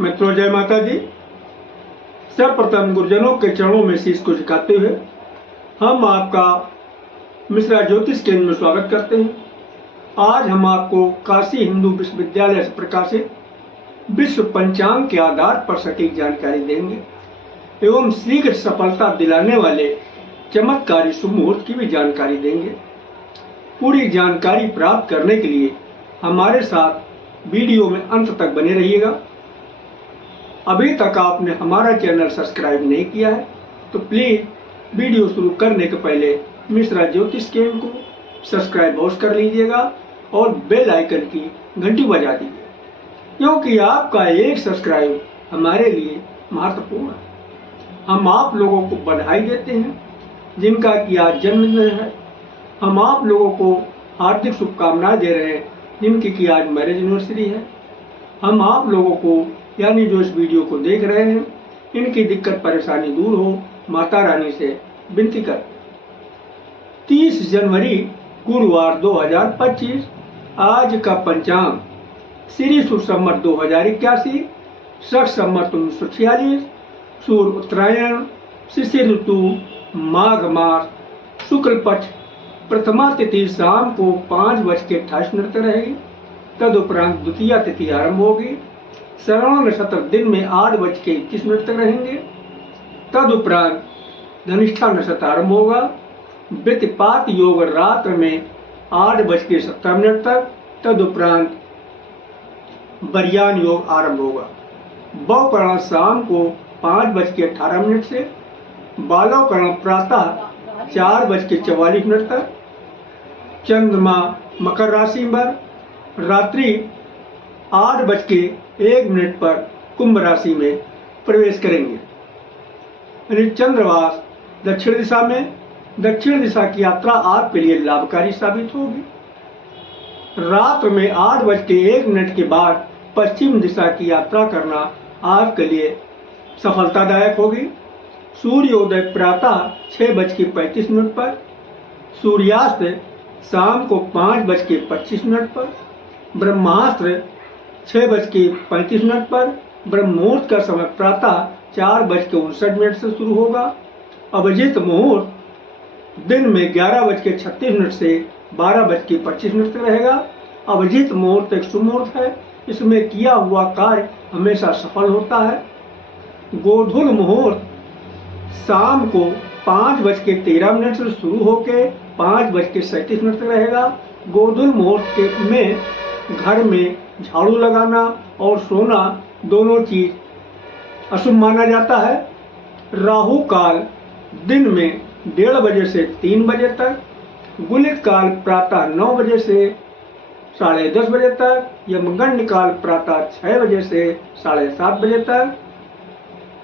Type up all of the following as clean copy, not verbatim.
मित्रों, जय माता दी। सर्वप्रथम गुरुजनों के चरणों में शीश को झुकाते हुए हम आपका मिश्रा ज्योतिष केंद्र में स्वागत करते हैं। आज हम आपको काशी हिंदू विश्वविद्यालय से प्रकाशित विश्व पंचांग के आधार पर सटीक जानकारी देंगे एवं शीघ्र सफलता दिलाने वाले चमत्कारी शुभ मुहूर्त की भी जानकारी देंगे। पूरी जानकारी प्राप्त करने के लिए हमारे साथ वीडियो में अंत तक बने रहिएगा। अभी तक आपने हमारा चैनल सब्सक्राइब नहीं किया है तो प्लीज वीडियो शुरू करने के पहले मिश्रा ज्योतिष केंद्र को सब्सक्राइब अवश्य कर लीजिएगा और बेल आइकन की घंटी बजा दीजिए, क्योंकि आपका एक सब्सक्राइब हमारे लिए महत्वपूर्ण है। हम आप लोगों को बधाई देते हैं जिनका कि आज जन्मदिन है। हम आप लोगों को हार्दिक शुभकामनाएं दे रहे हैं जिनकी कि आज मैरिज एनिवर्सरी है। हम आप लोगों को यानी जो इस वीडियो को देख रहे हैं इनकी दिक्कत परेशानी दूर हो, माता रानी से विनती कर। 30 जनवरी गुरुवार 2025 आज का पंचांग श्री शुभ संवत 2081, शक संवत 1946, सूर्य उत्तरायण, शिशिर ऋतु, माघ मास, शुक्ल पक्ष, प्रथमा तिथि शाम को 5:28 रहेगी। तदुपरांत द्वितीया तिथि आरंभ होगी। श्रवण नक्षत्र दिन में 8:21 तक रहेंगे। तदुपरांत धनिष्ठा नक्षत्र आरंभ होगा। व्यतिपात योग रात्र में 8:17 तक। तदुपरांत बरियान योग आरंभ होगा। बवकरण शाम को 5:18 से। बालवकरण प्रातः 4:44 तक। चंद्रमा मकर राशि पर रात्रि 8:01 पर कुंभ राशि में प्रवेश करेंगे। यानी चंद्रवास दक्षिण दिशा में। दक्षिण दिशा की यात्रा आपके लिए लाभकारी साबित होगी। रात्र में 8:01 के बाद पश्चिम दिशा की यात्रा करना आपके लिए सफलतादायक होगी। सूर्योदय प्रातः 6:35 पर। सूर्यास्त शाम को 5:25 पर। ब्रह्मास्त्र 6:35 पर। ब्रह्म मुहूर्त का समय प्रातः 4:59 से शुरू होगा। अभिजीत मुहूर्त दिन में 11:36 से 12:25 तक रहेगा। अभिजीत मुहूर्त एक शुभ मुहूर्त है। इसमें किया हुआ कार्य हमेशा सफल होता है। गोधूल मुहूर्त शाम को 5:13 से शुरू होकर 5:37 तक रहेगा। गोधूल मुहूर्त में घर में झाड़ू लगाना और सोना दोनों चीज अशुभ माना जाता है। राहु काल दिन में 1:30 बजे से 3 बजे तक। गुलिक काल प्रातः 9 बजे से 10:30 बजे तक। यमगंड काल प्रातः 6 बजे से 7:30 बजे तक।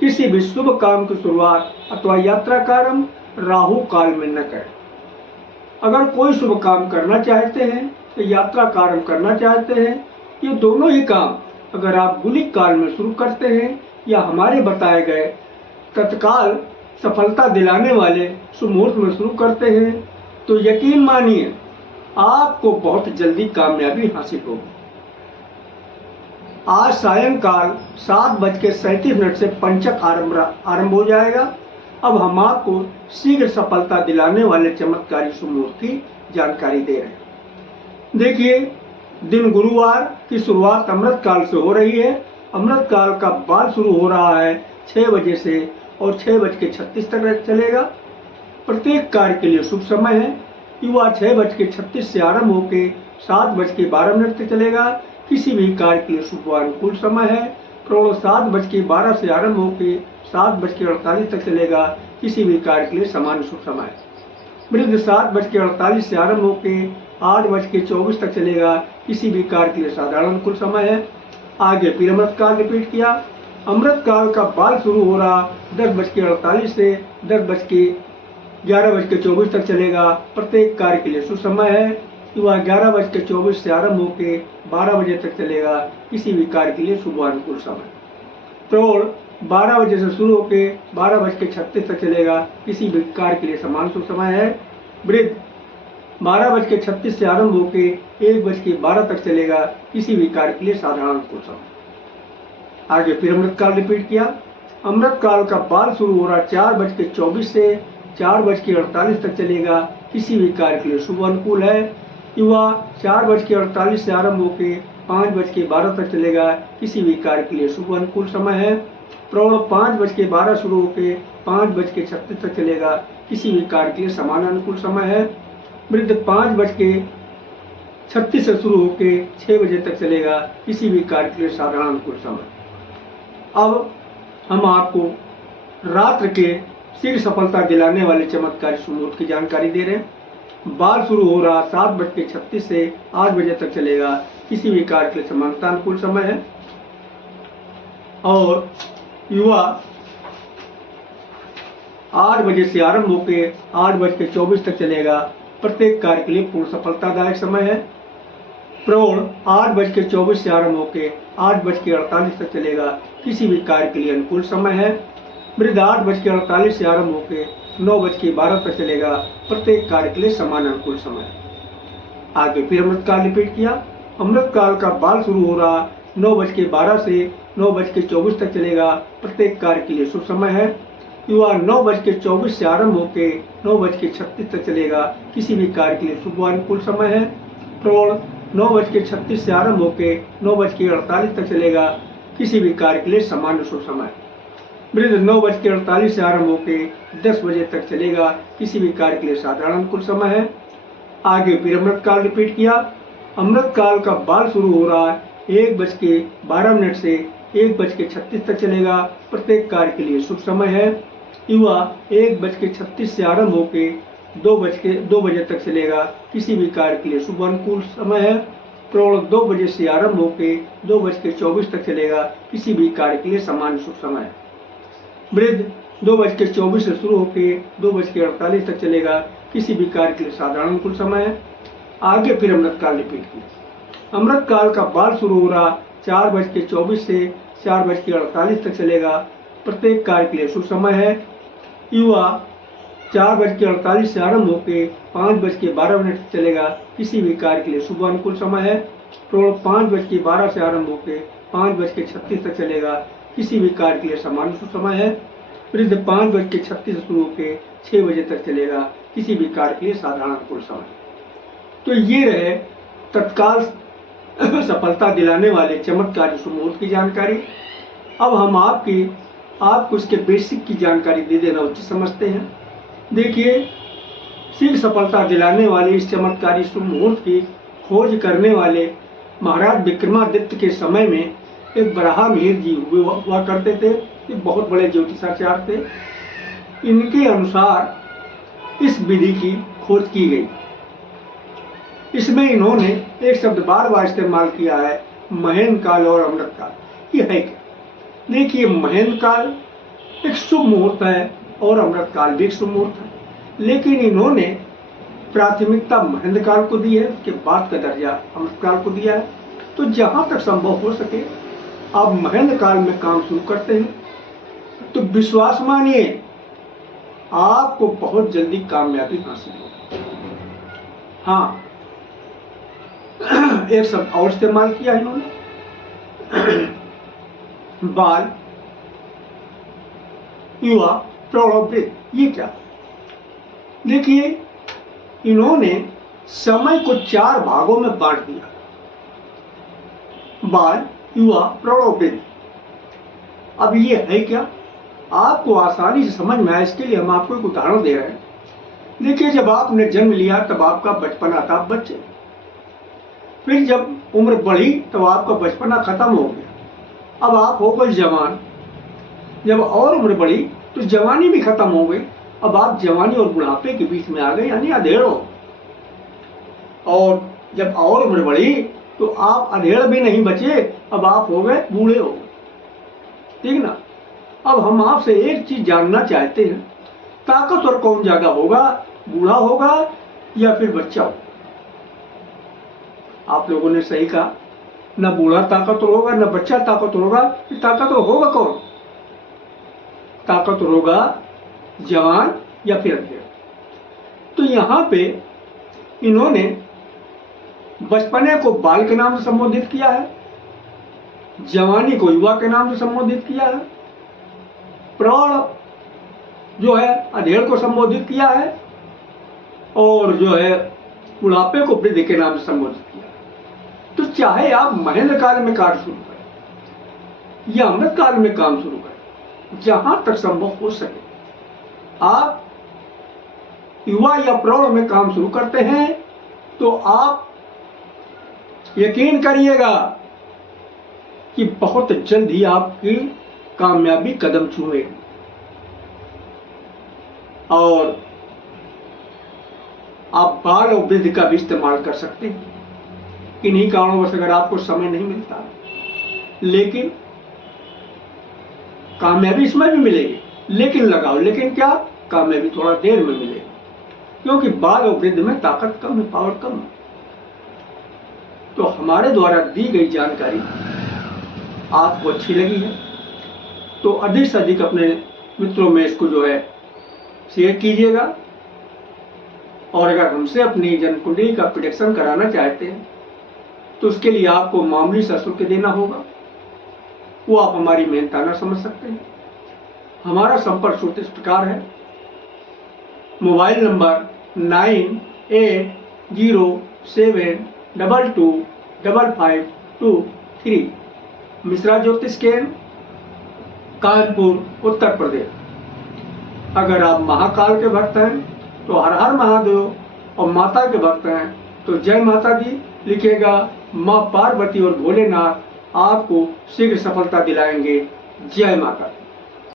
किसी भी शुभ काम की शुरुआत अथवा यात्रा का आरंभ राहु काल में न करें। अगर कोई शुभ काम करना चाहते हैं तो यात्रा का आरंभ करना चाहते हैं, ये दोनों ही काम अगर आप गुलिक काल में शुरू करते हैं या हमारे बताए गए तत्काल सफलता दिलाने वाले शुभ मुहूर्त में शुरू करते हैं तो यकीन मानिए आपको बहुत जल्दी कामयाबी हासिल होगी। आज सायंकाल 7:37 से पंचक आरंभ हो जाएगा। अब हम आपको शीघ्र सफलता दिलाने वाले चमत्कारी शुभ मुहूर्त की जानकारी दे रहे हैं। देखिए, दिन गुरुवार की शुरुआत अमृत काल से हो रही है। अमृत काल का बाल शुरू हो रहा है 6 बजे से और 6:36 तक चलेगा। प्रत्येक कार्य के लिए शुभ समय है। युवा 6:36 से आरंभ होकर 7:12 तक चलेगा। किसी भी कार्य के लिए शुभ अनुकूल समय है। प्रौढ़ 7:12 से आरंभ होकर 7:48 तक चलेगा। किसी भी कार्य के लिए समान शुभ समय है। वृद्ध 7:48 से आरंभ होकर 8:24 तक चलेगा। किसी भी कार्य के लिए साधारण अनुकूल समय है। आगे फिर अमृत काल रिपीट किया। अमृत काल का बाल शुरू हो रहा 10:48 से 11:24 तक चलेगा। प्रत्येक कार्य के लिए शुभ समय है। युवा 11:24 से आरंभ होकर 12 बजे तक चलेगा। किसी भी कार्य के लिए शुभ अनुकूल समय। प्रौढ़ 12 बजे से शुरू होकर 12:36 तक चलेगा। किसी भी कार्य के लिए समान शुभ समय है। वृद्ध 12:36 से आरंभ होकर 1:12 तक चलेगा। किसी भी कार्य के लिए साधारण अनुकूल समय। आगे फिर अमृतकाल रिपीट किया। अमृतकाल का बाल शुरू हो रहा 4:24 से 4:48 तक चलेगा, किसी भी कार्य के लिए शुभ अनुकूल है। युवा 4:48 से आरंभ होकर 5:12 तक चलेगा, किसी भी कार्य के लिए शुभ अनुकूल समय है। प्रौढ़ 5:12 शुरू होकर 5:36 तक चलेगा, किसी भी कार्य के लिए समान अनुकूल समय है। वृद्ध 5:36 से शुरू होकर 6 बजे तक चलेगा, किसी भी कार्य के लिए साधारण अनुकूल समय। अब हम आपको रात्र के शीघ्र सफलता दिलाने वाले चमत्कारी शुभ मुहूर्त की जानकारी दे रहे हैं। बाल शुरू हो रहा 7:36 से 8 बजे तक चलेगा, किसी भी कार्य के लिए समानता अनुकूल समय है। और युवा 8 बजे से आरंभ होकर 8:24 तक चलेगा, प्रत्येक कार्य के लिए पूर्ण सफलतादायक समय है। प्रौढ़ 8:24 से आरंभ होकर 8:48 तक चलेगा, किसी भी कार्य के लिए अनुकूल समय है। वृद्ध 8:48 से आरंभ होकर 9:12 तक चलेगा, प्रत्येक कार्य के लिए समान अनुकूल समय है। आगे फिर अमृतकाल रिपीट किया। अमृतकाल का बाल शुरू हो रहा 9:12 से 9:24 तक चलेगा, प्रत्येक कार्य के लिए शुभ समय है। युवा 9:24 से आरंभ होकर 9:36 तक चलेगा, किसी भी कार्य के लिए शुभ अनुकूल समय है। प्रौढ़ 9:36 से आरंभ होकर 9:48 तक चलेगा, किसी भी कार्य के लिए समान शुभ समय। वृद्ध 9:48 से आरंभ होकर 10 बजे तक चलेगा, किसी भी कार्य के लिए साधारण अनुकूल समय है। आगे फिर अमृतकाल रिपीट किया। अमृतकाल का बाल शुरू हो रहा 1:12 से 1:36 तक चलेगा, प्रत्येक कार्य के लिए शुभ समय है। युवा 1:36 से आरंभ होकर 2 बजे तक चलेगा, किसी भी कार्य के लिए शुभ अनुकूल समय है। प्रौढ़ 2 बजे से आरंभ होकर 2:24 तक चलेगा, किसी भी कार्य के लिए समान शुभ समय है। वृद्ध 2:24 से शुरू होकर 2:48 तक चलेगा, किसी भी कार्य के लिए साधारण अनुकूल समय है। आगे फिर अमृतकाल रिपीट किया। अमृतकाल का बाल शुरू हो रहा 4:24 से 4:48 तक चलेगा, प्रत्येक कार्य के लिए शुभ समय है। युवा 4:48 से आरंभ होकर 5:12 तक चलेगा, किसी भी कार्य के लिए शुभ अनुकूल समय है। प्रौढ़ 5:12 से आरंभ होकर 5:36 तक चलेगा, किसी भी कार्य के लिए समान शुभ समय है। वृद्ध 5:36 से शुरू होकर 6 बजे तक चलेगा, किसी भी कार्य के लिए साधारण अनुकूल समय। तो ये रहे तत्काल सफलता दिलाने वाले चमत्कारी शुभ मुहूर्त की जानकारी। अब हम आपको इसके बेसिक की जानकारी दे देना उचित समझते हैं। देखिए, शीघ्र सफलता दिलाने वाले इस चमत्कारी शुभ मुहूर्त की खोज करने वाले महाराज विक्रमादित्य के समय में एक बराह मिहिर जी हुआ करते थे। ये बहुत बड़े ज्योतिषाचार्य थे। इनके अनुसार इस विधि की खोज की गई। इसमें इन्होंने एक शब्द बार बार इस्तेमाल किया है, महेंद्र काल और अमृत काल। ये है क्या? देखिए, महेंद्र काल एक शुभ मुहूर्त है और अमृत काल भी एक शुभ मुहूर्त है, लेकिन इन्होंने प्राथमिकता महेंद्र काल को दी है, उसके बाद का दर्जा अमृत काल को दिया है। तो जहां तक संभव हो सके आप महेंद्र काल में काम शुरू करते हैं तो विश्वास मानिए आपको बहुत जल्दी कामयाबी हासिल होगी। हाँ, एक शब्द और इस्तेमाल किया है इन्होंने, बाल, युवा, प्रौढ़, ये क्या? देखिए, इन्होंने समय को 4 भागों में बांट दिया, बाल, युवा, प्रौढ़, वृद्ध। अब ये है क्या? आपको आसानी से समझ में आए इसके लिए हम आपको एक उदाहरण दे रहे हैं। देखिए, जब आपने जन्म लिया तब आपका बचपना था, बच्चे। फिर जब उम्र बढ़ी तब आपका बचपना खत्म हो गया, अब आप हो गए जवान। जब और उम्र बढ़ी तो जवानी भी खत्म हो गई, अब आप जवानी और बुढ़ापे के बीच में आ गए, यानी अधेड़ हो। और जब और उम्र बढ़ी तो आप अधेड़ भी नहीं बचे, अब आप हो गए बूढ़े हो गए, ठीक ना? अब हम आपसे एक चीज जानना चाहते हैं, ताकतवर कौन ज्यादा होगा, बूढ़ा होगा या फिर बच्चा होगा? आप लोगों ने सही कहा, न बूढ़ा ताकतवर होगा न बच्चा ताकतवर होगा। ताकतवर होगा कौन? ताकतवर होगा जवान या फिर अधेड़। तो यहां पे इन्होंने बचपने को बाल के नाम से संबोधित किया है जवानी को युवा के नाम से संबोधित किया है, प्रौढ़ जो है अधेड़ को संबोधित किया है, और जो है बुढ़ापे को वृद्ध के नाम से संबोधित किया है। तो चाहे आप महेंद्र काल में कार्य शुरू करें या अमृत काल में काम शुरू करें, जहां तक संभव हो सके आप युवा या प्रौढ़ में काम शुरू करते हैं तो आप यकीन करिएगा कि बहुत जल्द ही आपकी कामयाबी कदम छूएगी। और आप बाल और वृद्धि का भी इस्तेमाल कर सकते हैं। किन्हीं कारणों से अगर आपको समय नहीं मिलता, लेकिन कामयाबी इसमें भी मिलेगी, लेकिन लगाओ, लेकिन क्या कामयाबी थोड़ा देर में मिलेगी, क्योंकि बाल और वृद्धि में ताकत कम है, पावर कम है। तो हमारे द्वारा दी गई जानकारी आपको अच्छी लगी है तो अधिक से अधिक अपने मित्रों में इसको जो है शेयर कीजिएगा। और अगर हमसे अपनी जन्म कुंडली का प्रेडिक्शन कराना चाहते हैं तो उसके लिए आपको मामूली सा शुल्क देना होगा, वो आप हमारी मेहनताना समझ सकते हैं। हमारा संपर्क सूत्र इस प्रकार है, मोबाइल नंबर 9807225523, मिश्रा ज्योतिष केंद्र, कानपुर, उत्तर प्रदेश। अगर आप महाकाल के भक्त हैं तो हर हर महादेव, और माता के भक्त हैं तो जय माता दी लिखेगा। माँ पार्वती और भोलेनाथ आपको शीघ्र सफलता दिलाएंगे। जय माता दी।